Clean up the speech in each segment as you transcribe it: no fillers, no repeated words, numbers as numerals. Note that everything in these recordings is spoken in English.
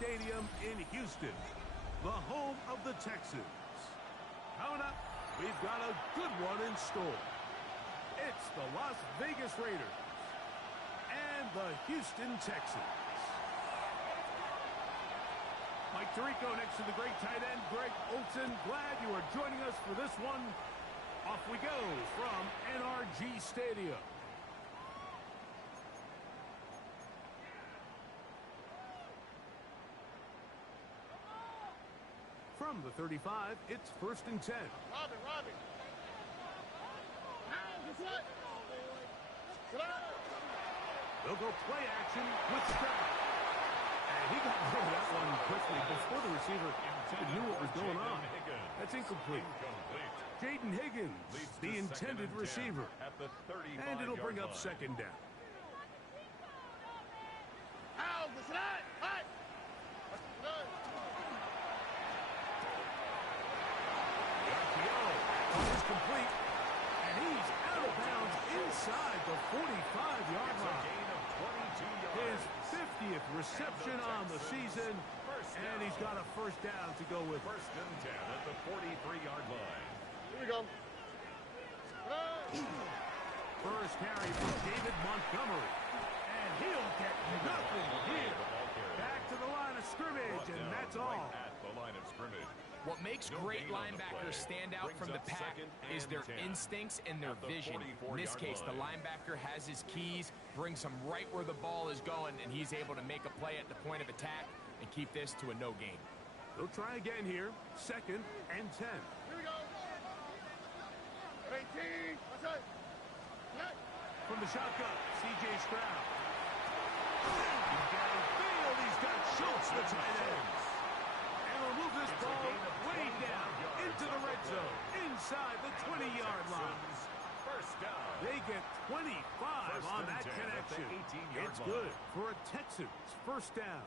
Stadium in Houston, the home of the Texans. Coming up, we've got a good one in store. It's the Las Vegas Raiders and the Houston Texans. Mike Tirico next to the great tight end, Greg Olsen. Glad you are joining us for this one. Off we go from NRG Stadium. From the 35, it's 1st and 10. Robin. They'll go play action with Stroud. And he got rid of that one quickly before the receiver even knew what was going on. That's incomplete. Jaden Higgins, the intended receiver. And it'll bring up 2nd down. Complete, and he's out of bounds inside the 45-yard line. His 50th reception on the season, and he's got a 1st down to go with. 1st and 10 at the 43-yard line. Here we go. First carry for David Montgomery, and he'll get nothing here. Back to the line of scrimmage, and that's all. At the line of scrimmage. What makes great linebackers stand out from the pack is their instincts and their vision. In this case, the linebacker has his keys, brings him right where the ball is going, and he's able to make a play at the point of attack and keep this to a no gain. They'll try again here. 2nd and 10. Here we go. 18. What's that? From the shotgun, C.J. Stroud. Downfield, he's got Schultz, the tight end. And we'll move this ball way down into the red zone, inside the 20-yard line. 1st down. They get 25 on that connection. It's good for a Texans 1st down.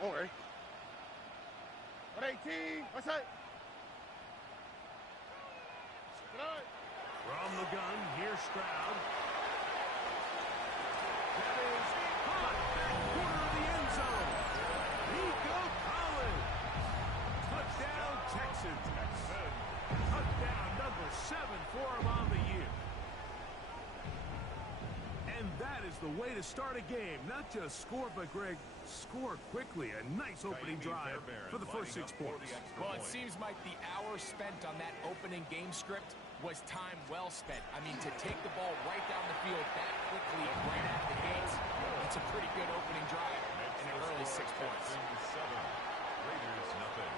Don't worry. 18. What's that? From the gun, here's Stroud. That is caught back corner of the end zone. Nico Collins. Touchdown, Texans. Touchdown number 7 for him on the year. And that is the way to start a game. Not just score, but, Greg, score quickly. A nice opening drive for the first 6 points. Well, it seems like the hour spent on that opening game script was time well spent. I mean, to take the ball right down the field that quickly right out the gates, it's a pretty good opening drive and an early 6 points. Raiders nothing.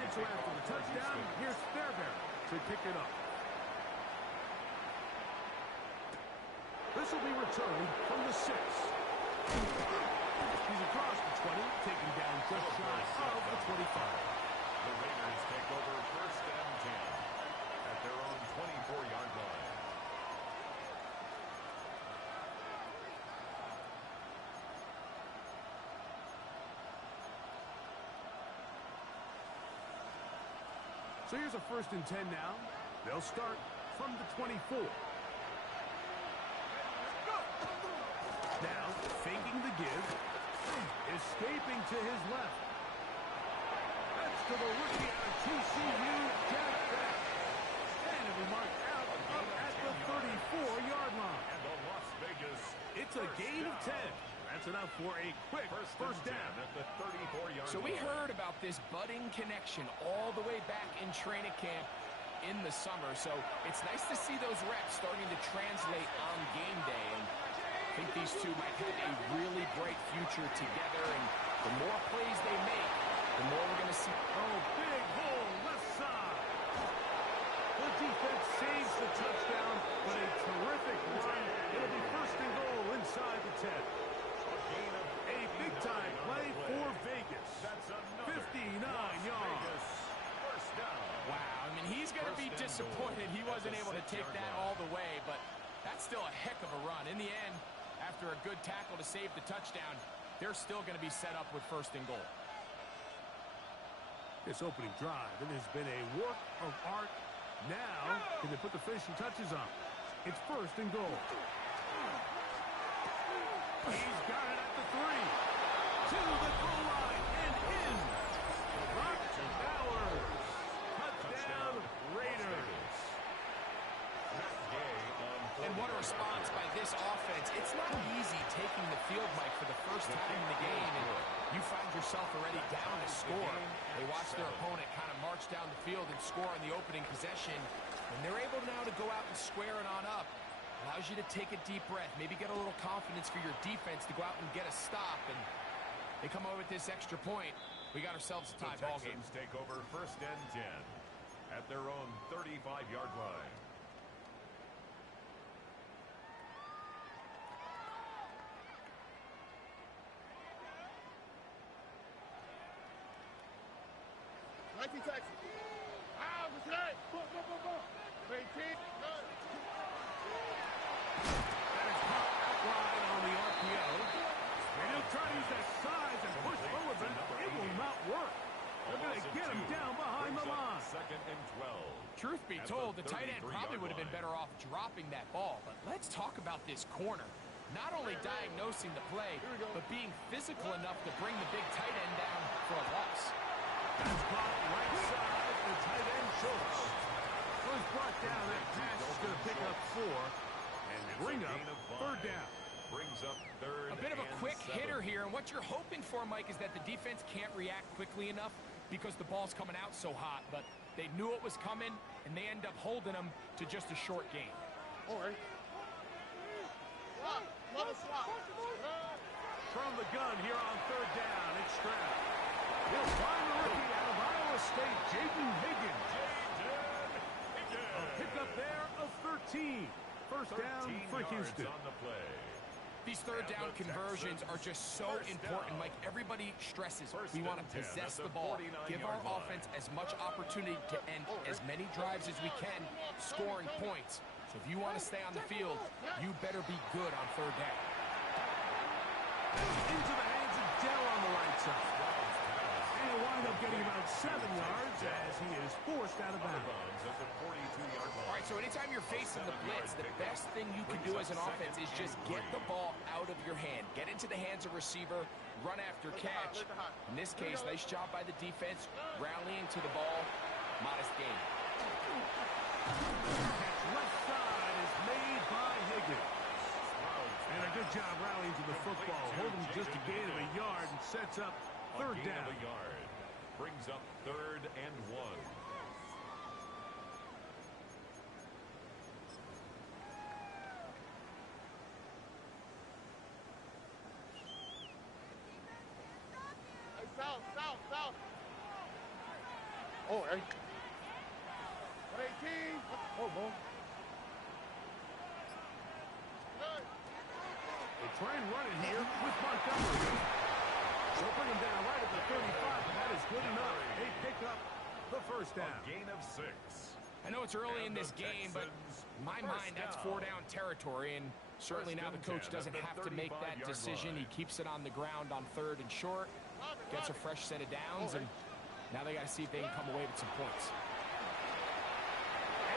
And so after the touchdown, here's Fairbairn to pick it up. This will be returned from the 6. He's across the 20, taken down just shy of the 25. The Raiders take over 1st and 10 at their own 24-yard line. So here's a 1st and 10 now. They'll start from the 24. Now, faking the give, escaping to his left. That's to the rookie out of TCU, Jack Beck. And it'll be marked out up at the 34-yard line. And the Las Vegas. It's a gain of 10. That's enough for a quick first down. At the 34-yard line. So we heard about this budding connection all the way back in training camp in the summer. So it's nice to see those reps starting to translate on game day. And I think these two might have a really bright future together, and the more plays they make, the more we're going to see. Oh, big hole, left side. The defense saves the touchdown, but a terrific run. It'll be 1st and goal inside the 10. A big-time play for Vegas. 59 yards. First down. Wow, I mean, he's going to be disappointed he wasn't able to take that all the way, but that's still a heck of a run. In the end, after a good tackle to save the touchdown, they're still going to be set up with first and goal. This opening drive, it has been a work of art. Now, can they put the finishing touches on? It's first and goal. He's got it at the 3. To the goal line and in. Brock Bowers. Touchdown, Raiders. And what a response by this offense. It's not easy taking the field, Mike, for the first time in the game. And you find yourself already down to score. They watch their opponent kind of march down the field and score on the opening possession. And they're able now to go out and square it on up. Allows you to take a deep breath, maybe get a little confidence for your defense to go out and get a stop. And they come over with this extra point. We got ourselves a tie ball game. The Texans take over first and 10 at their own 35-yard line. Texans. Ah, what's that? 18. That is caught out wide on the RPO. And he'll try to use that size and push forward, but it will not work. They're going to get him down behind the line. Second and 12. Truth be told, the tight end probably would have been better off dropping that ball. But let's talk about this corner. Not only diagnosing the play, but being physical enough to bring the big tight end down for a loss. That's caught right side, the tight end Schultz. Was brought down, that pass is going to pick up 4 and bring up third down. Brings up third. A bit of a quick 7. hitter here, and what you're hoping for, Mike, is that the defense can't react quickly enough because the ball's coming out so hot, but they knew it was coming, and they end up holding them to just a short gain. All right. From the gun here on third down, it's Stroud. He'll find the rookie out of Iowa State, Jaden Higgins. A pickup there of 13. First down for Houston. On the play. These third down conversions are just so important, Mike. Everybody stresses we want to possess the ball, give our offense as much opportunity to end as many drives as we can, scoring points. So if you want to stay on the field, you better be good on third down. Into the hands of Dell on the right side. And he'll wind up getting about 7 yards as he is forced out of bounds. At the 42-yard line. All right, so anytime you're facing the blitz, the best thing you can do as an offense is just get the ball out of your hand. Get into the hands of receiver, run after catch. In this case, nice job by the defense, rallying to the ball. Modest gain. Catch left side is made by Higgins. And a good job rallying to the football. Holding just a gain of a yard and sets up third down. A yard. Brings up third and 1. South. All right. 118. Oh, boy. They try and run it here with Montgomery. They'll bring him down right at the 35, and that is good enough. They pick up the first down. A gain of 6. I know it's early in this game, but in my mind, that's 4-down territory, and certainly now the coach doesn't have to make that decision. He keeps it on the ground on third and short, gets a fresh set of downs, and now they got to see if they can come away with some points.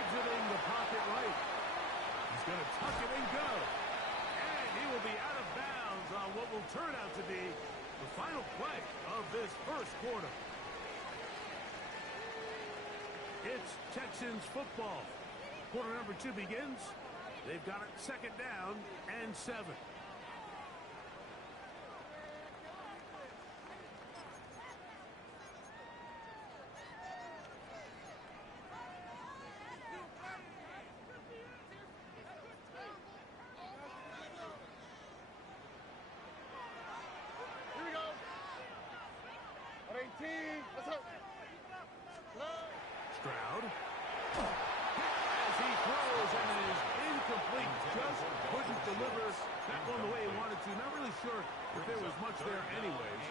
Exiting the pocket right. He's going to tuck it and go. And he will be out of bounds on what will turn out to be the final play of this first quarter. It's Texans football. Quarter number 2 begins. They've got it second down and 7. Here we go. 118. Let's go. Stroud. As he throws, and it is incomplete. Just couldn't deliver that one the way he wanted to. Not really sure if there was much there anyways.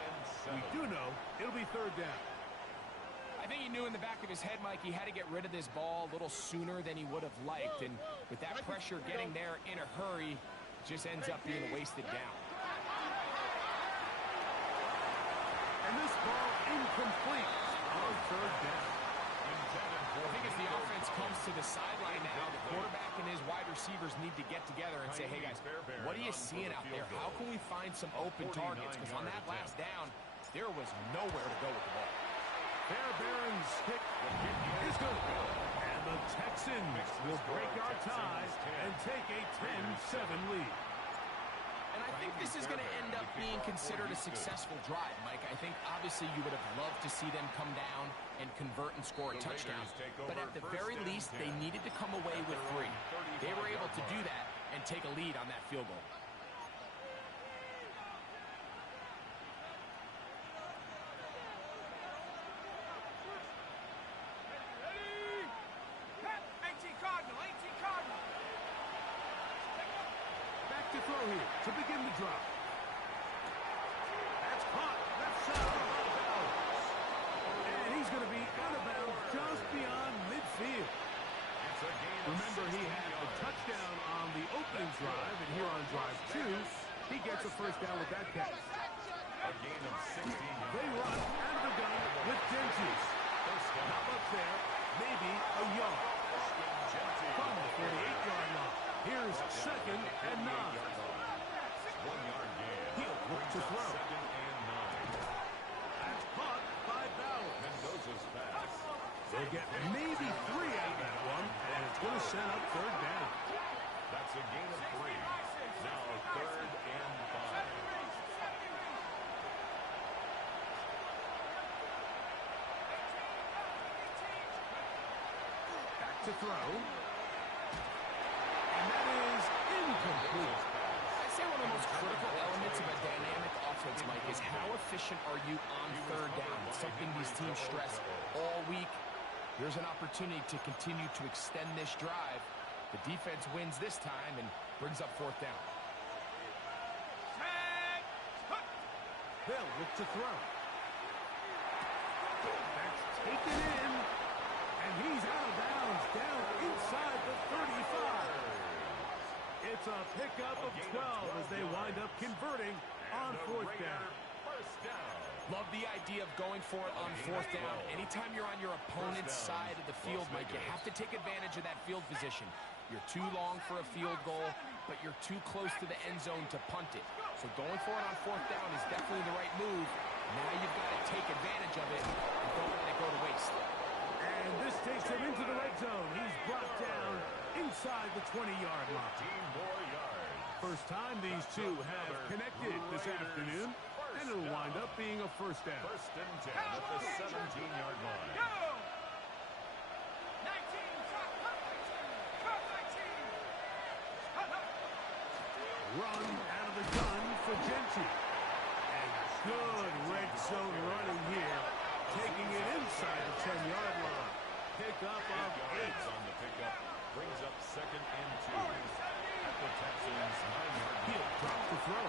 We do know it'll be third down. I think he knew in the back of his head, Mike, he had to get rid of this ball a little sooner than he would have liked. And with that pressure getting there in a hurry, it just ends up being a wasted down. complete on third down. I think as the offense comes to the sideline now, the quarterback and his wide receivers need to get together and say, hey, guys, what are you seeing out there? How can we find some open targets? Because on that last down, there was nowhere to go with the ball. Fairbairn's kick is good. And the Texans will break our tie and take a 10-7 lead. And I think this is going to end up being considered a successful drive, Mike. I think obviously you would have loved to see them come down and convert and score a touchdown. But at the very least, they needed to come away with 3. They were able to do that and take a lead on that field goal. To throw here to begin the drive. That's caught. Left side out of bounds. And he's going to be out of bounds just beyond midfield. Remember, he had a touchdown on the opening drive, and here on drive 2, he gets a first down with that catch. A gain of 16 yards. They run out of the gun with Gentry. Not much there, maybe a yard. From the 48-yard line. Here's 2nd and 9. 1 yard gain. He'll look to throw. 2nd and 9. That's caught by Bauer. Mendoza's pass. They'll get maybe 3 out of that one, and it's going to set up third down. That's a gain of 3. Now 3rd and 5. Back to throw. And that is incomplete. I'd say one of the most critical elements of a dynamic offense, Mike, is how efficient are you on third down? It's something these teams stress all week. Here's an opportunity to continue to extend this drive. The defense wins this time and brings up 4th down. They'll look to throw. That's taken in. And he's out of bounds down inside the 35. It's a pickup of 12 as they wind up converting on 4th down. Love the idea of going for it on 4th down. Anytime you're on your opponent's side of the field, Mike, you have to take advantage of that field position. You're too long for a field goal, but you're too close to the end zone to punt it. So going for it on 4th down is definitely the right move. Now you've got to take advantage of it and don't let it go to waste. And this takes him into the red zone. He's brought down inside the 20-yard line. 15 more yards. First time these two have connected this afternoon, and it'll wind up being a first down. 1st and 10 at the 17-yard line. Run out of the gun for Gentry. And good red zone running here, taking it inside the 10-yard line. Pickup of 8. On the pickup brings up 2nd and 2 at the Texans' 9-yard line. He'll drop the throw.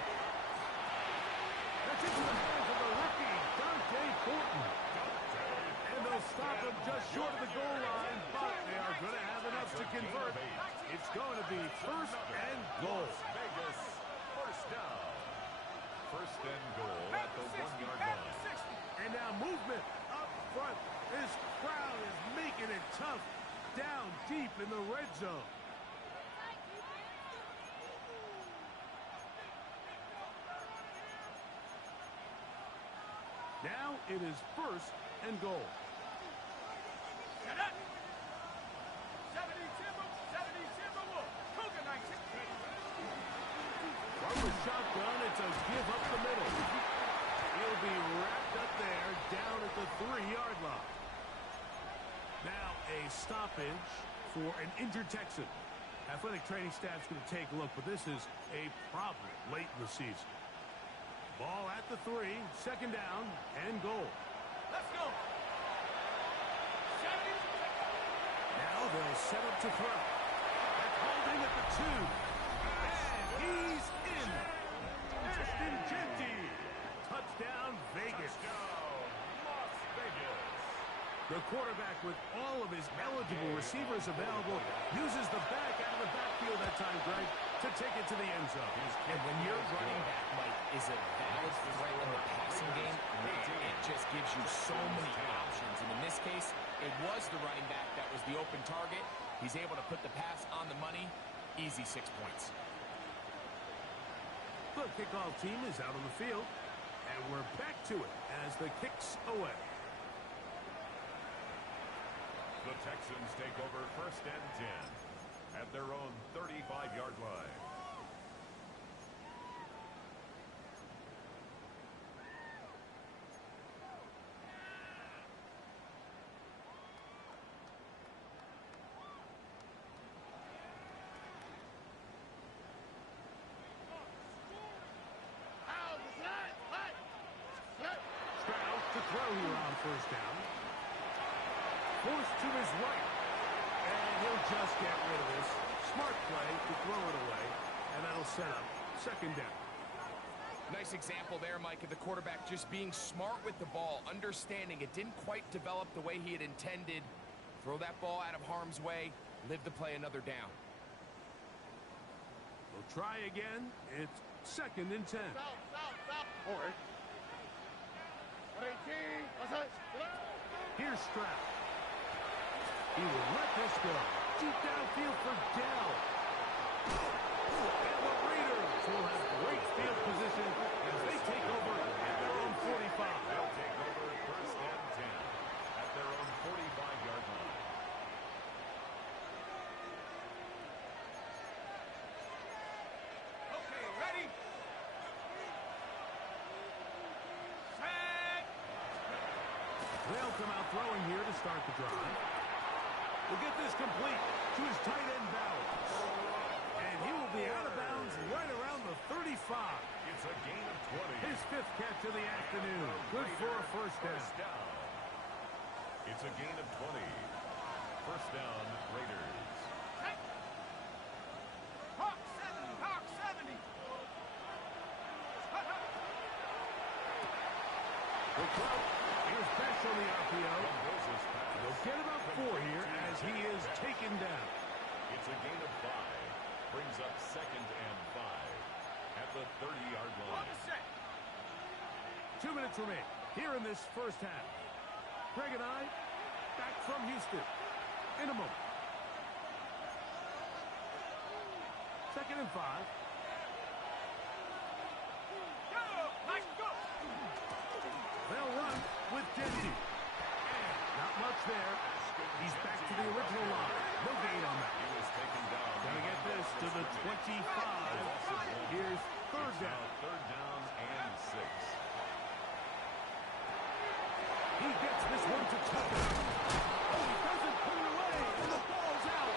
That's into the hands of the rookie, Dante Fortin. And they'll stop him just short of the goal line, but they are going to have enough to convert. It's going to be 1st and goal. Vegas, 1st down. 1st and goal at the 1-yard line. And now movement up front. This crowd is making it tough down deep in the red zone. Now it is 1st and goal. From the shotgun, it's a give up the middle. He'll be wrapped up there down at the 3-yard line. Now a stoppage for an injured Texan. Athletic training staff's going to take a look, but this is a problem late in the season. Ball at the 3, 2nd down, and goal. Let's go. Now they'll set up to throw. That's holding at the 2. And he's in. Justin Gentry. Touchdown, Vegas. Las Vegas. The quarterback, with all of his eligible receivers available, uses the back out of the backfield that time, Greg, to take it to the end zone. And when your running back, Mike, is a valid threat in the passing game, man, it just gives you so many options. And in this case, it was the running back that was the open target. He's able to put the pass on the money. Easy 6 points. The kickoff team is out on the field, and we're back to it as the kick's away. The Texans take over 1st and 10 at their own 35-yard line. Throw here on 1st down. Forced to his right. And he'll just get rid of this. Smart play to throw it away. And that'll set up 2nd down. Nice example there, Mike, of the quarterback just being smart with the ball, understanding it didn't quite develop the way he had intended. Throw that ball out of harm's way, live to play another down. We'll try again. It's 2nd and 10. All right. Here's Stroud. He will let this go. Deep downfield for Dell. And the Raiders will have great field position as they take over at their own 45. They'll take over 1st and 10 at their own 45-yard line. Okay, ready? They'll come out throwing here to start the drive. We'll get this complete to his tight end Bowers. And he will be out of bounds right around the 35. It's a gain of 20. His 5th catch of the afternoon. Good for a 1st down. It's a gain of 20. 1st down, Raiders. Hawk 70. Hawk 70. Here's Best on the RPO. They'll get about 4 here as he is taken down. It's a gain of 5. Brings up 2nd and 5 at the 30-yard line. 2 minutes remain here in this 1st half. Greg and I back from Houston in a moment. 2nd and 5. They'll run with Dendy. And not much there. He's back to the original line. No gain on that. He was taken down. Gonna get this to the 25. Here's 3rd down. 3rd down and 6. He gets this one to touchdown. Oh, he doesn't put it away. And the ball's out.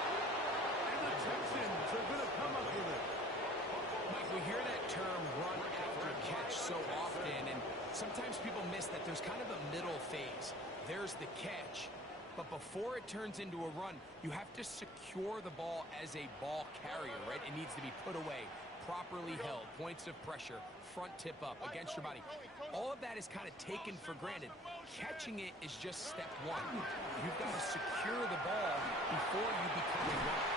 And the Texans are going to come up with it. Mike, we hear that term run after catch so often, and sometimes people miss that there's kind of a middle phase. There's the catch, but before it turns into a run, you have to secure the ball as a ball carrier, right? It needs to be put away, properly held, points of pressure, front tip up, against your body. All of that is kind of taken for granted. Catching it is just step 1. You've got to secure the ball before you become a runner.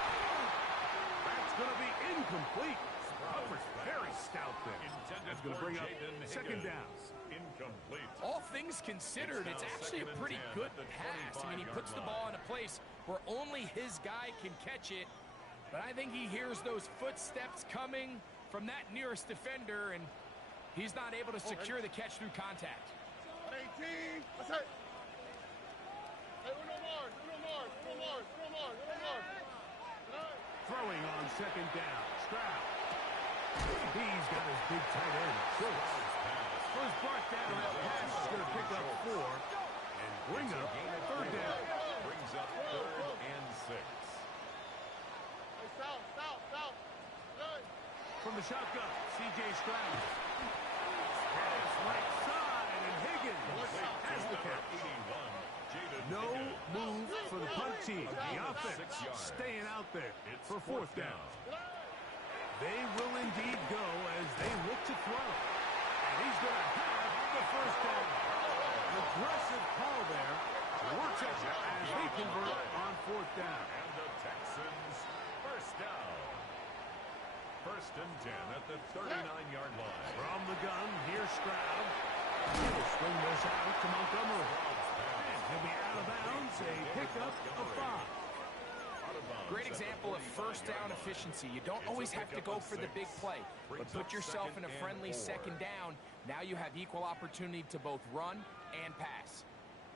That's going to be incomplete. Coverage very stout there. That's going to bring up 2nd down. Incomplete. All things considered, it's actually a pretty good pass. I mean, he puts the ball in a place where only his guy can catch it. But I think he hears those footsteps coming from that nearest defender, and he's not able to secure the catch through contact. 18. That's it. Hey, uno more. Throwing on 2nd down. Stroud. He's got his big tight end. Schultz. Was brought down, and that pass is going to pick up 4 and bring up 3rd down. Brings up 3rd and 6. Hey, south. Good. From the shotgun, C.J. Stroud. Pass right side, and Higgins has the catch. 81. No move for the punt team. The offense staying out there for 4th down. They will indeed go as they look to throw. And he's going to have the 1st down. Aggressive call there. Works it as they convert on 4th down. And the Texans 1st down. 1st and 10 at the 39-yard line. From the gun, here's Stroud. He'll swing this out to Montgomery. And he'll be out of bounds, a pickup of 5. Great example of first down efficiency. You don't always have to go for the big play, but put yourself in a friendly second down. Now you have equal opportunity to both run and pass.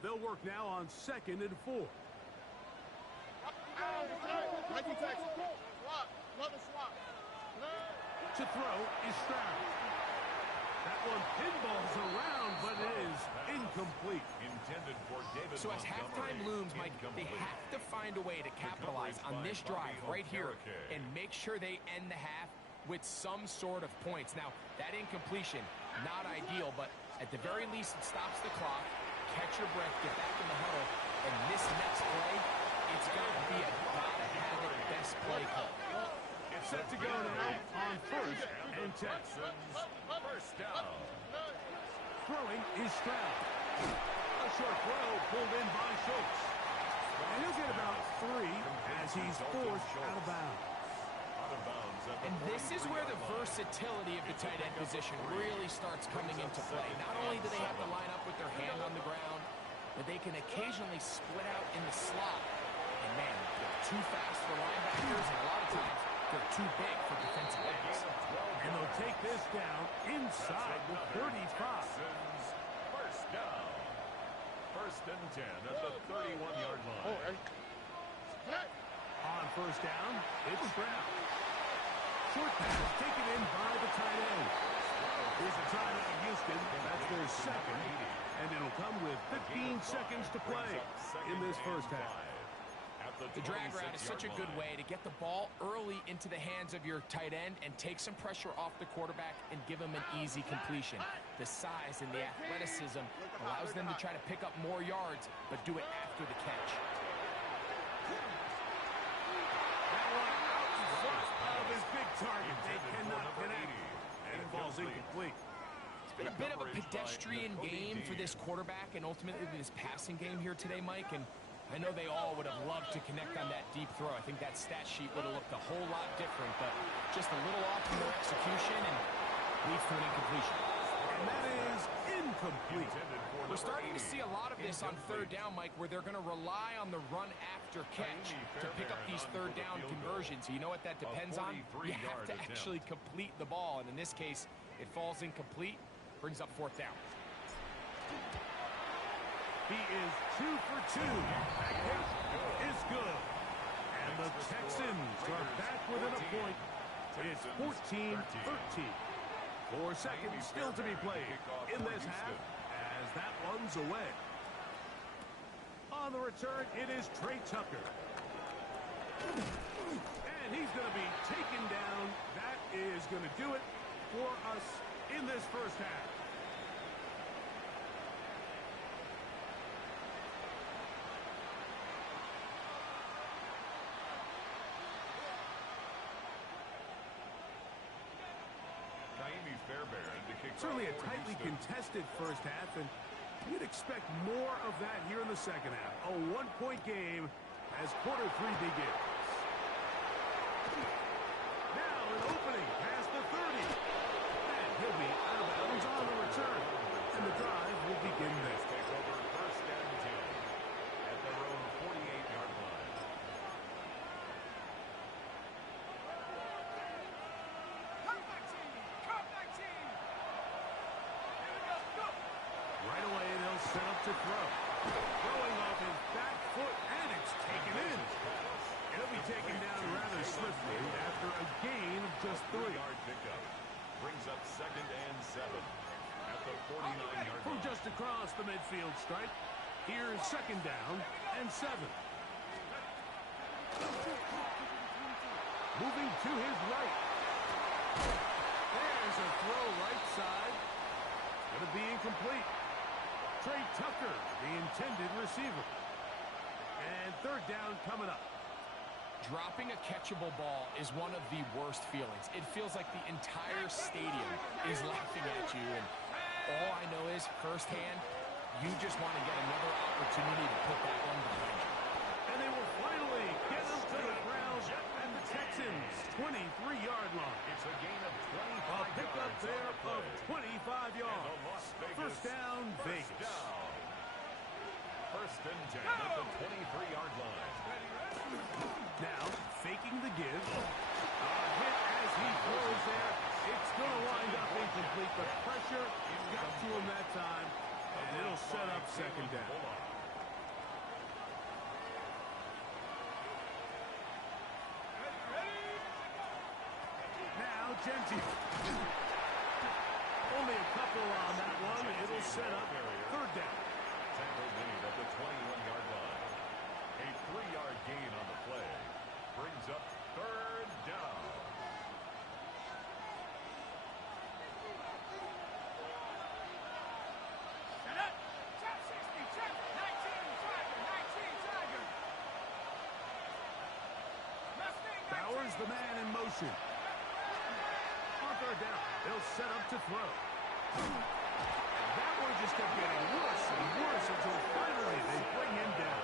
They'll work now on 2nd and 4. Nike Texans. Swap. Love a swap. To throw is Stroud. That one pinballs around, but it is incomplete. Intended for David So as halftime looms, Mike, they have to find a way to capitalize on this drive right here and make sure they end the half with some sort of points. Now, that incompletion, not ideal, but at the very least, it stops the clock. Catch your breath, get back in the huddle, and this next play, it's got to be a gotta-have-it best play call. It's set to go now on 1st and 10. First down. Throwing is Stroud. A short throw pulled in by Schultz. And he'll get about 3 as he's forced out of bounds. And this is where the versatility of the tight end position really starts coming into play. Not only do they have to line up with their hand on the ground, but they can occasionally split out in the slot. And man, they're too fast for linebackers, and a lot of times they're too big for defensive backs. And they'll take this down inside the 35. First down. 1st and 10 at the 31-yard line. On 1st down, it's Stroud. Short pass taken in by the tight end. Here's a timeout of Houston. That's their 2nd. And it'll come with 15 seconds to play in this first half. The drag route is such a good way to get the ball early into the hands of your tight end and take some pressure off the quarterback and give him an easy completion. The size and the athleticism allows them to try to pick up more yards, but do it after the catch. That one out in front of his big target. They cannot connect. And the ball's incomplete. It's been a bit of a pedestrian game for this quarterback and ultimately this passing game here today, Mike. And I know they all would have loved to connect on that deep throw. I think that stat sheet would have looked a whole lot different, but just a little off in their execution and leads to an incompletion. And that is incomplete. We're starting to see a lot of this on 3rd down, Mike, where they're going to rely on the run after catch to pick up these 3rd down conversions. You know what that depends on? You have to actually complete the ball, and in this case, it falls incomplete, brings up 4th down. He is 2 for 2. That hit is good. And the Texans are back within a point. It's 14-13. 4 seconds still to be played in this half as that one's away. On the return, it is Trey Tucker. And he's going to be taken down. That is going to do it for us in this first half. Certainly a tightly contested first half, and you'd expect more of that here in the second half. A 1-point game as quarter 3 begins. Now an opening past the 30. And he'll be out of bounds on the return. And the drive will begin there. Take over 1st and 10 at their own 48-yard line. Right away, they'll set up to throw. Throwing off his back foot, and it's taken in. It'll be taken down rather swiftly after a gain of just 3. Yard pickup brings up 2nd and 7 at the 49-yard From line. just across the midfield stripe, here's 2nd down and 7. Moving to his right. There's a throw right side. Going to be incomplete. Trey Tucker, the intended receiver. And 3rd down coming up. Dropping a catchable ball is one of the worst feelings. It feels like the entire stadium is laughing at you, and all I know is, firsthand, you just want to get another opportunity to put that one behind you. And they will finally get him to the ground at the Texans' 23-yard line. It's a gain of 25 A pickup yards there on the of play. 25 And a yards. loss First down, Vegas. Down. First and 10 at the 23-yard line. Now, faking the give. Hit as he throws there. It's going to wind up incomplete. The pressure got to him that time, and it'll set up second down. Now, Gentile. Only a couple on that one. It'll set up third down. Tackle made at the 21-yard line. A 3-yard gain on the play. Brings up third down. Set up. Top 60. Check. 19 Tiger. 19 Tiger. Mustang 19. Bowers the man in motion. On third down, they'll set up to throw. That one just kept getting worse and worse until finally they bring him down.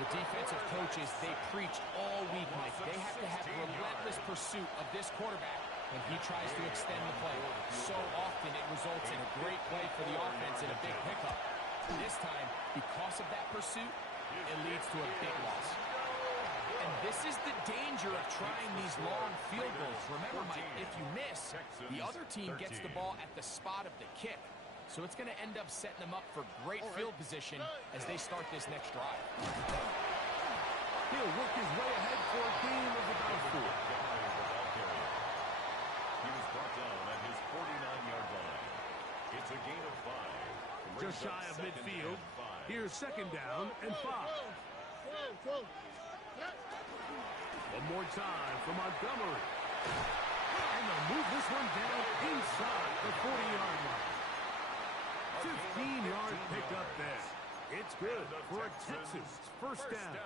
The defensive coaches, they preached all week, Mike. They have to have relentless pursuit of this quarterback when he tries to extend the play. So often it results in a great play for the offense and a big pickup. This time, because of that pursuit, it leads to a big loss. And this is the danger of trying these long field goals. Remember, Mike, if you miss, the other team gets the ball at the spot of the kick. So it's going to end up setting them up for great field position as they start this next drive. He'll work his way ahead for a gain of about 4. He was brought down at his 49-yard line. It's a gain of 5. Just shy of midfield. Here's second down and 5. One more time for Montgomery. And they'll move this one down inside the 40-yard line. 15-yard pickup there. It's good for a Texans first down.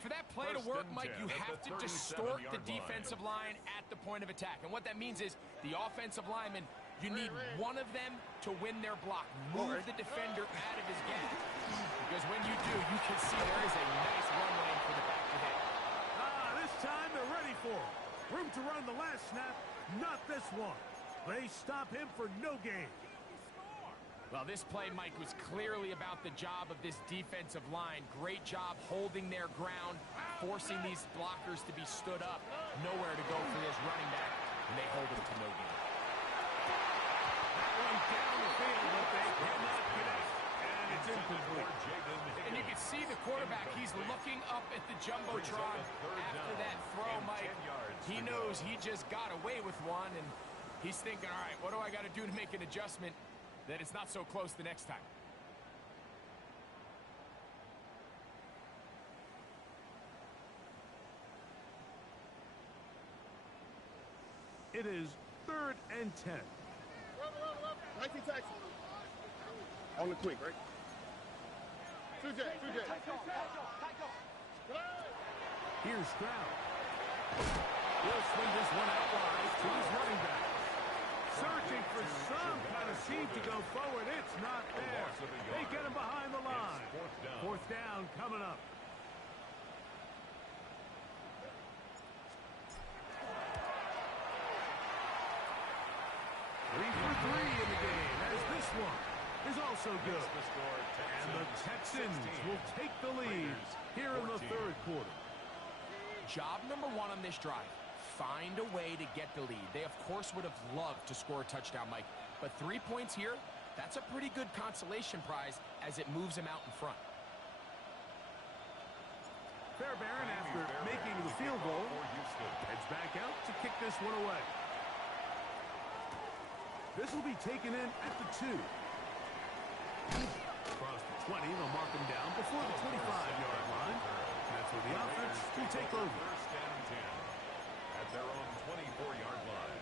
For that play to work, Mike, you have to distort the defensive line at the point of attack. And what that means is the offensive lineman, you need one of them to win their block. Move the defender out of his gap. Because when you do, you can see there is a nice run lane for the back to hit. This time they're ready for him. Room to run the last snap, not this one. They stop him for no gain. Well, this play, Mike, was clearly about the job of this defensive line. Great job holding their ground, forcing these blockers to be stood up. Nowhere to go for this running back, and they hold him to no gain. That one down the field, but they cannot connect, and it's incomplete. And you can see the quarterback, he's looking up at the Jumbotron after that throw, Mike. He knows he just got away with one, and he's thinking, all right, what do I got to do to make an adjustment that it's not so close the next time? It is 3rd and 10. 19 Texans. On the quick, right? 2J. Here's Stroud. He'll swing this one out wide to his running back. Searching for some kind of seam to go forward. It's not there. They get him behind the line. Fourth down coming up. Three for 3 in the game, as this one is also good. And the Texans will take the lead here in the third quarter. Job number 1 on this drive. Find a way to get the lead. They, of course, would have loved to score a touchdown, Mike. But 3 points here, that's a pretty good consolation prize as it moves them out in front. Fairbairn, after making the field goal, heads back out to kick this one away. This will be taken in at the 2. Across the 20, they'll mark him down before the 25-yard line. That's where the offense will take over. First and 10 at their own 24-yard line.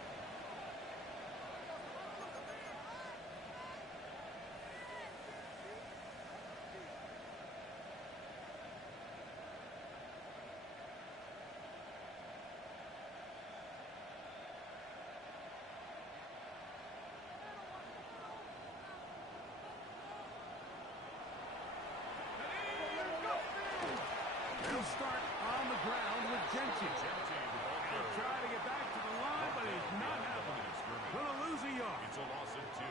They'll start on the ground with Gentile. He'll try to get back to the line, but it's not happening. scrimmage. Gonna lose a yard. It's a loss of 2.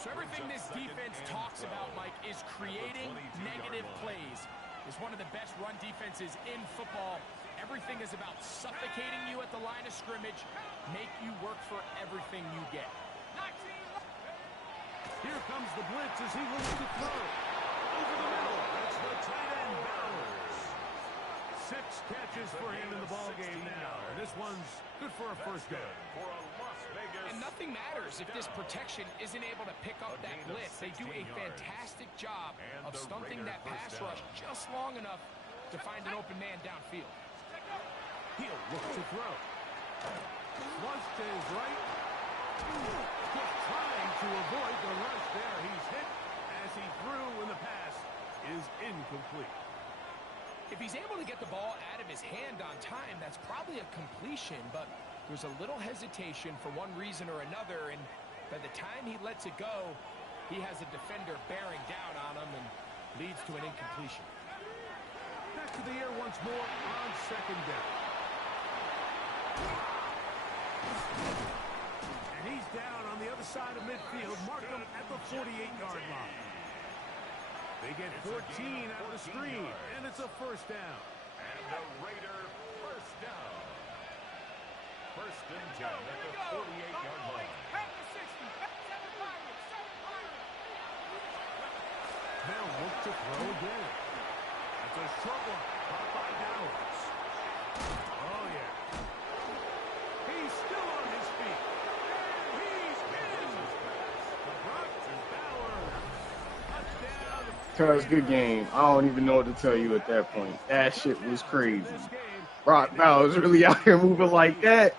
So everything this defense talks about, Mike, is creating negative plays. It's one of the best run defenses in football. Everything is about suffocating you at the line of scrimmage, make you work for everything you get. Here comes the blitz as he looks to throw. Over the middle. That's the tight end, Bowers. 6 catches for him in the ballgame now. And this one's good for a first down. For a Las Vegas. And nothing matters if this protection isn't able to pick up that blitz. They do a fantastic job of stunting that pass rush just long enough to find an open man downfield. He'll look to throw. Flush to his right. Just trying to avoid the rush there. He's hit as he threw, and the pass is incomplete. If he's able to get the ball out of his hand on time, that's probably a completion, but there's a little hesitation for one reason or another, and by the time he lets it go, he has a defender bearing down on him and leads to an incompletion. Back to the air once more on second down. And he's down on the other side of midfield. Mark him at the 48-yard line. They get 14 out of the screen, and it's a first down. And the Raider first down. First and 10 at the 48-yard line. They'll look to throw again. That's a short one. Caught by Bowers. Oh, yeah. He's still on his feet. And he's in. Brought to Bowers. Touchdown. Cuz, good game. I don't even know what to tell you at that point. That shit was crazy. Brock Bowers really out here moving like that.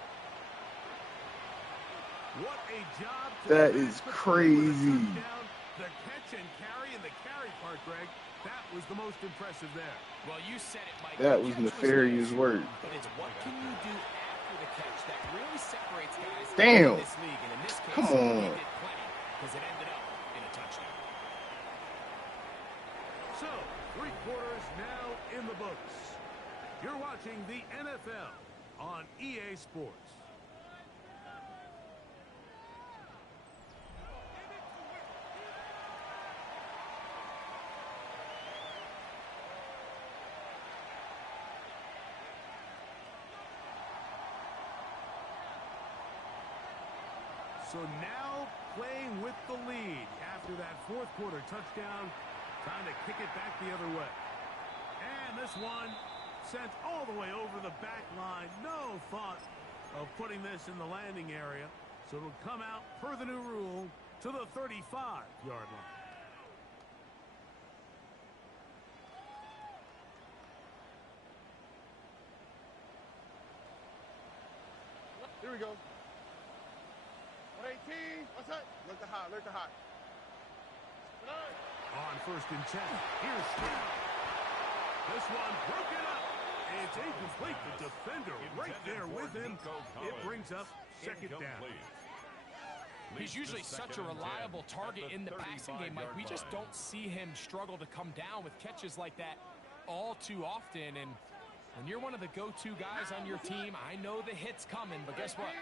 What a job. That is crazy. The catch and carry and the carry part, Greg, that was the most impressive there. Well, you said it, Mike. That was nefarious work. But it's what can you do after the catch that really separates guys Damn. in this league. And in this case, Come on. he did plenty because it ended up in a touchdown. So, 3 quarters now in the books. You're watching the NFL on EA Sports. So now playing with the lead after that 4th quarter touchdown, trying to kick it back the other way. And this one sent all the way over the back line. No thought of putting this in the landing area. So it'll come out per the new rule to the 35-yard line. Here we go. 118. What's that? Look to hot. Look to hot. On 1st and 10. Here's Stroud. This one broken up. It's incomplete. The defender right there with him. It brings up 2nd down. He's usually such a reliable target in the passing game, Mike. We just don't see him struggle to come down with catches like that all too often. And when you're one of the go-to guys on your team, I know the hit's coming, but guess what?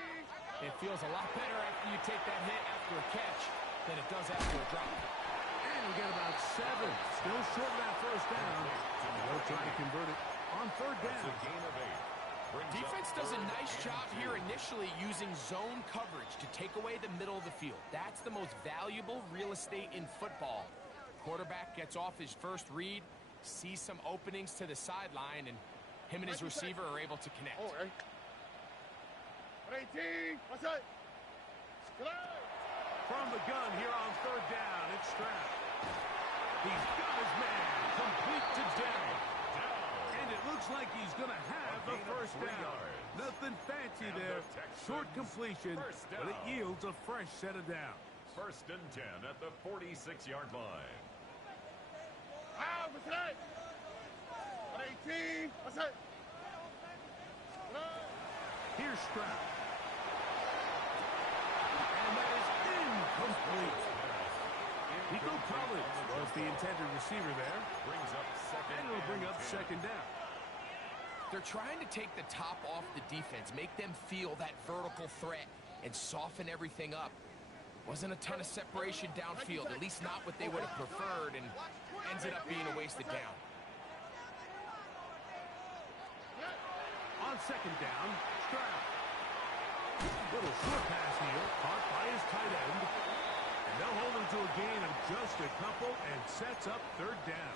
It feels a lot better after you take that hit after a catch than it does after a drop. And we get about 7. Still short of that first down. They'll try to convert it on 3rd down. It's a gain of 8. Defense does a nice job here initially using zone coverage to take away the middle of the field. That's the most valuable real estate in football. Quarterback gets off his first read, sees some openings to the sideline, and him and his receiver are able to connect. 118. What's that? From the gun here on 3rd down, it's Stroud. He's got his man complete to down. And it looks like he's going to have the first down. Nothing fancy there. Short completion, but it yields a fresh set of downs. 1st and 10 at the 46-yard line. What's that? 118. What's that? Here's Stroud. And that is incomplete. Nico Collins was the intended receiver there. And it'll bring up 2nd down. They're trying to take the top off the defense, make them feel that vertical threat. and soften everything up. Wasn't a ton of separation downfield, at least not what they would have preferred, and ended up being a wasted down. On second down, Stroud. Little short pass here, caught by his tight end. And they'll hold him to a gain of just a couple and sets up third down.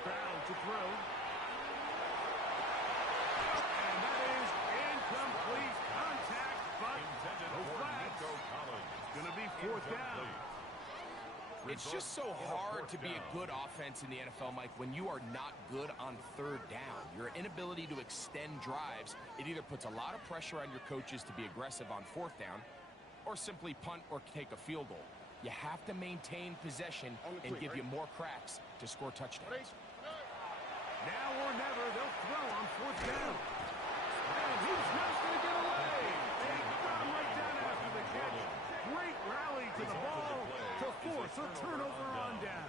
Stroud to throw. And that is incomplete contact, but no flags. It's going to be fourth down. It's just so hard to be a good offense in the NFL, Mike, when you are not good on third down. Your inability to extend drives, it either puts a lot of pressure on your coaches to be aggressive on fourth down or simply punt or take a field goal. You have to maintain possession and give you more cracks to score touchdowns. Now or never, they'll throw on fourth down. And he's not going to get away. They got him right down after the catch. Great rally to the ball to force a turnover on down.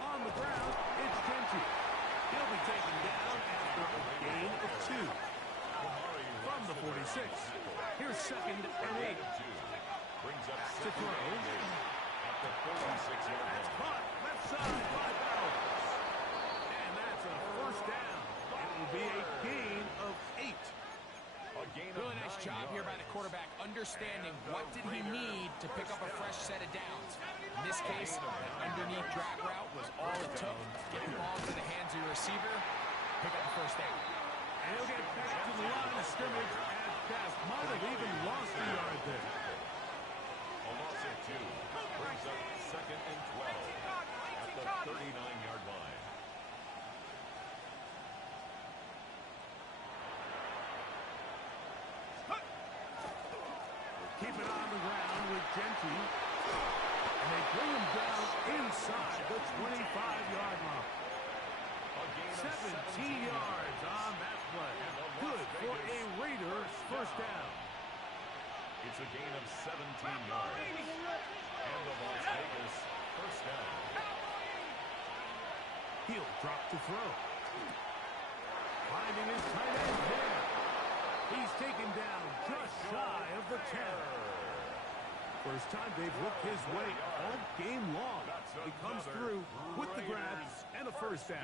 On the ground, it's Gentry. He'll be taken down after a gain of 2. From the 46. Here's second and 8. To throw. That's caught left side by Bowers. And that's a first down. It will be a gain of 8. Really nice job here by the quarterback, understanding what did he need to pick up a fresh set of downs. In this case, an underneath drag route was all it took. Get the ball into the hands of your receiver, pick up the first down. And he'll get back to the line of scrimmage at best. Might have even lost the yard there. A loss of 2 brings up second and 12 at the 39-yard line. Keep it on the ground with Gentry. And they bring him down inside the 25-yard line. 17 yards on that play. Good for a Raiders first down. It's a gain of 17 yards. And the Las Vegas first down. He'll drop to throw. Finding his tight end there. He's taken down just shy of the 10. First time they've looked his way all game long. He comes through with the grabs and a first down.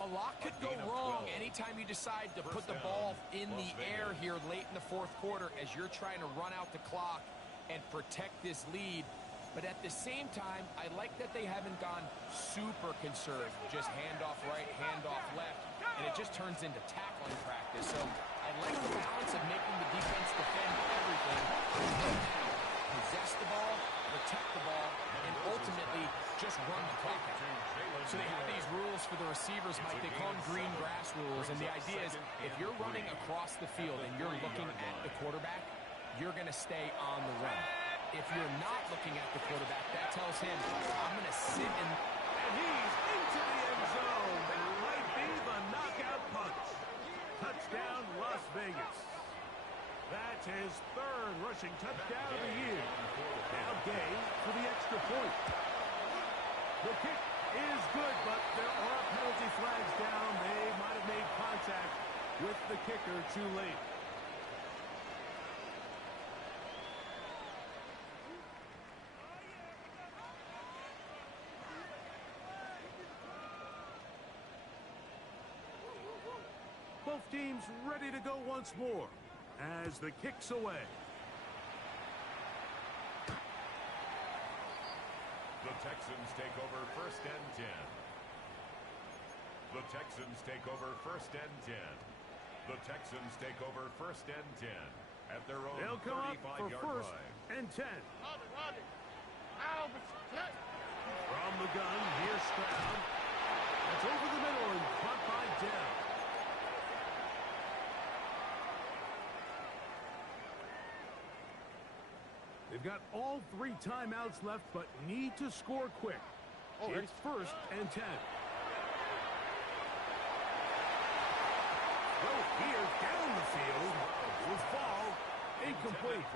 A lot could go wrong anytime you decide to put the ball in the air here late in the fourth quarter as you're trying to run out the clock and protect this lead. But at the same time, I like that they haven't gone super conservative. Just handoff right, handoff left, and it just turns into tackling practice. So I like the balance of making the defense defend everything. Possess the ball, protect the ball, and ultimately just run the clock out. So they have these rules for the receivers, Mike. They call them green grass rules. And the idea is if you're running across the field and you're looking at the quarterback, you're going to stay on the run. If you're not looking at the quarterback, that tells him, I'm going to sit and he's into the end zone. That might be the knockout punch. Touchdown, Las Vegas. That's his third rushing touchdown of the year. Now Gay for the extra point. The kick is good, but there are penalty flags down. They might have made contact with the kicker too late. Both teams ready to go once more as the kick's away. The Texans take over first and 10. The Texans take over first and 10. The Texans take over first and 10 at their own 35-yard line. They'll come up for first and 10. From the gun, here's Stroud. That's over the middle and caught by Dell. They've got all 3 timeouts left, but need to score quick. It's 1st and 10. Well, here down the field will fall incomplete.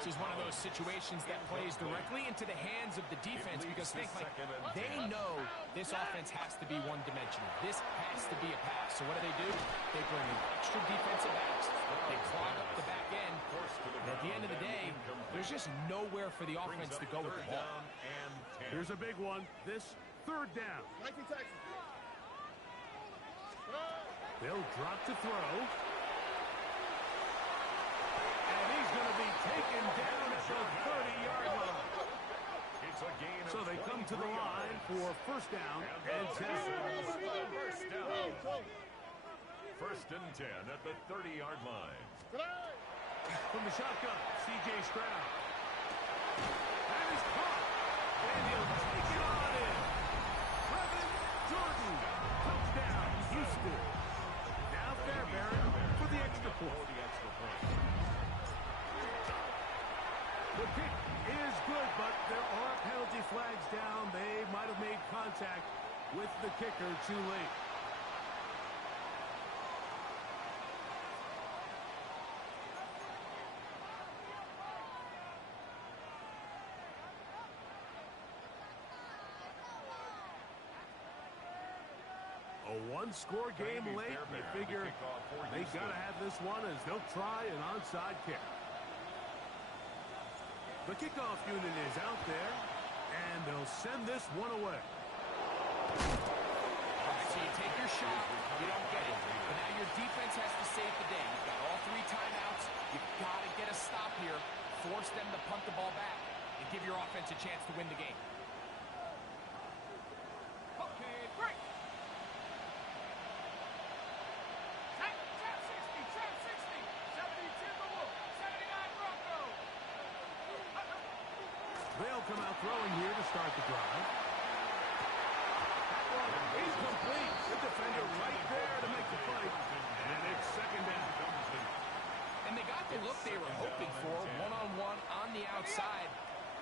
This is one of those situations that plays directly into the hands of the defense because think like they know this offense has to be one-dimensional. This has to be a pass. So what do? They bring in extra defensive backs. They clog up the back end. And at the end of the day, there's just nowhere for the offense to go with the ball. Here's a big one. This 3rd down. They'll drop to throw. And he's going to be taken down at the 30-yard line. So they come to the line for 1st down and 10. First and 10 at the 30-yard line. From the shotgun, C.J. Stroud. That is caught. And he'll take it on in. Brevin Jordan. Touchdown, Houston. Now Fairbairn for the extra point. The kick is good, but there are penalty flags down. They might have made contact with the kicker too late. A one-score game late. They figure they got to have this one as they'll try an onside kick. The kickoff unit is out there, and they'll send this one away. All right, so you take your shot, you don't get it. But now your defense has to save the day. You've got all 3 timeouts. You've got to get a stop here, force them to punt the ball back, and give your offense a chance to win the game. Okay, break. Trap 60, trap 60. 70 Timberwolves, 79 Broncos. They'll come out throwing here to start the drive. That one incomplete. The defender right there to make the play. And it's 2nd down. And they got the look they were hoping for, one-on-one on the outside.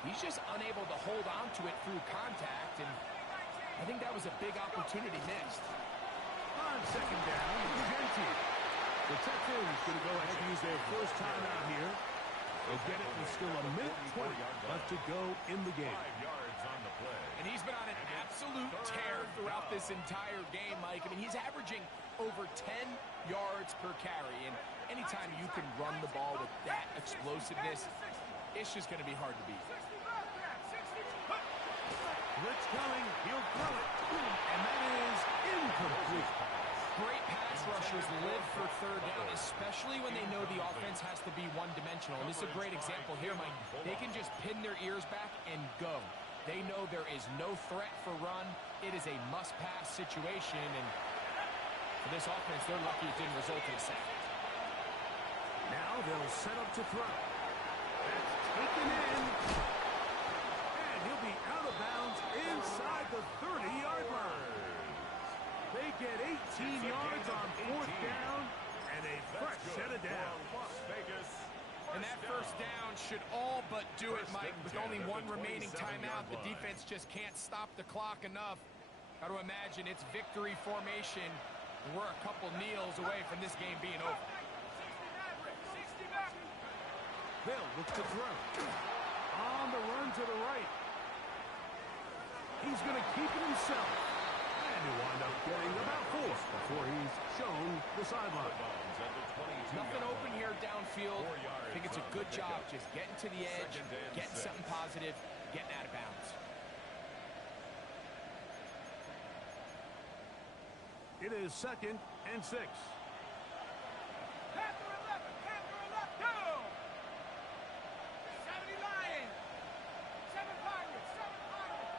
He's just unable to hold on to it through contact, and I think that was a big opportunity missed. On 2nd down, Genti. The Texans going to go ahead and use their first timeout here. They'll get it with still a minute 20 left to go in the game. 5 yards on the play. And he's been on an absolute tear throughout this entire game, Mike. I mean, he's averaging over 10 yards per carry, and anytime you can run the ball with that explosiveness, it's just going to be hard to beat. Blitz coming, he'll throw it, and that is incomplete. Great pass rushers live for 3rd down, especially when they know the offense has to be one-dimensional. And this is a great example here, Mike. They can just pin their ears back and go. They know there is no threat for run. It is a must-pass situation, and for this offense, they're lucky it didn't result in a sack. Now they'll set up to throw. That's taken in. And he'll be out of bounds inside the 30-yard line. They get 18 yards on 4th down and a fresh set of downs. And that 1st down should all but do it, Mike. With only 1 remaining timeout, the defense just can't stop the clock enough. Got to imagine it's victory formation. We're a couple kneels away from this game being over. They'll look to throw. On the run to the right. He's going to keep it himself. And he'll wind up getting about 4 before he's shown the sideline. Nothing open here downfield. I think it's a good job just getting to the edge, getting something positive, getting out of bounds. It is 2nd and 6. Panther 11, go! 70 Lions, 7 Pirates, 7 Pirates.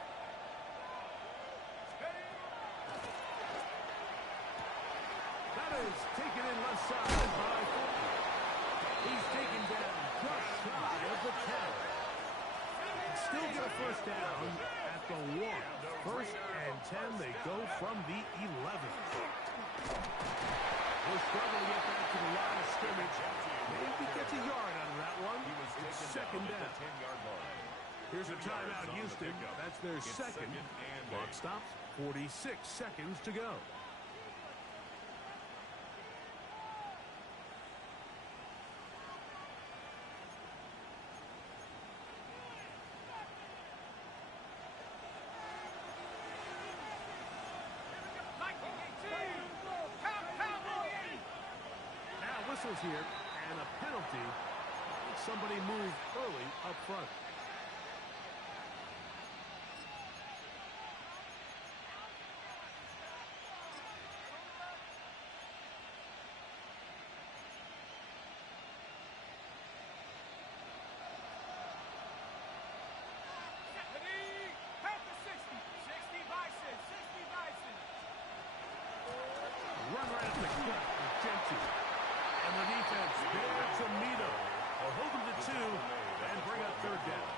Steady. That is taken in left side by Fulton. He's taken down just shy of the 10. Still get a 1st down at the 1. 1st and 10, they go from the 11. He'll struggle to get back to the line of scrimmage. Maybe gets a yard out of that one. It's second down. 10-yard line. Here's a timeout, Houston. That's their second. Clock stops. 46 seconds to go. Whistles here and a penalty. Somebody moved early up front. Run right at the gut with Genty. And the defense there to meet him. Or hold him to 2 and bring up third down.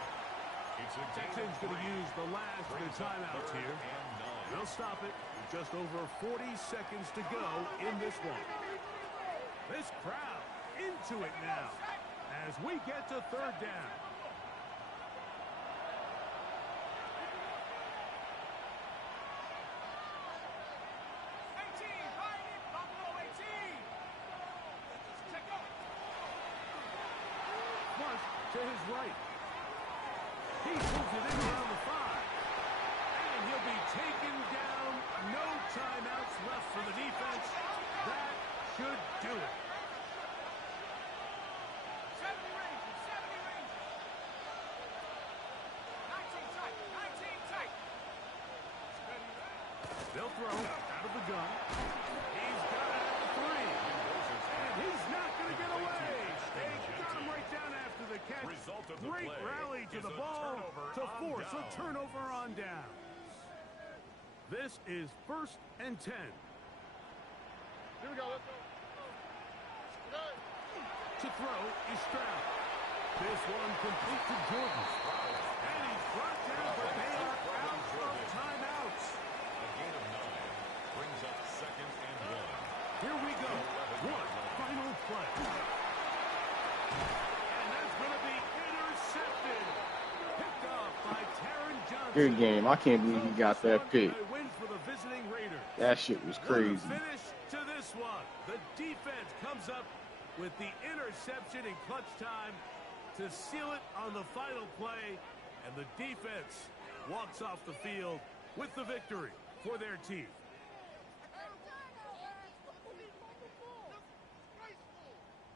Texans going to use the last of their timeouts here. They'll stop it with just over 40 seconds to go in this one. This crowd into it now as we get to third down. To his right. He pulls it in around the 5. And he'll be taken down. No timeouts left for the defense. That should do it. 70 Rangers, 70 Rangers. 19 tight, 19 tight. They'll throw out of the gun. He's got it at the 3. And he's not going to get away. They got him right down after the catch. Great rally to the ball to force a turnover on downs. This is 1st and 10. Here we go. Let's go. To throw is Stroud. This one complete to Jordan. And he's brought down, but they are out of timeouts. A gain of 9 brings up 2nd and 1. Here we go. One final play. And that's going to be intercepted. Picked off by Taron Johnson. Good game. I can't believe he got that pick. A win for the visiting Raiders. That shit was crazy. Finish to this one. The defense comes up with the interception in clutch time to seal it on the final play. And the defense walks off the field with the victory for their team.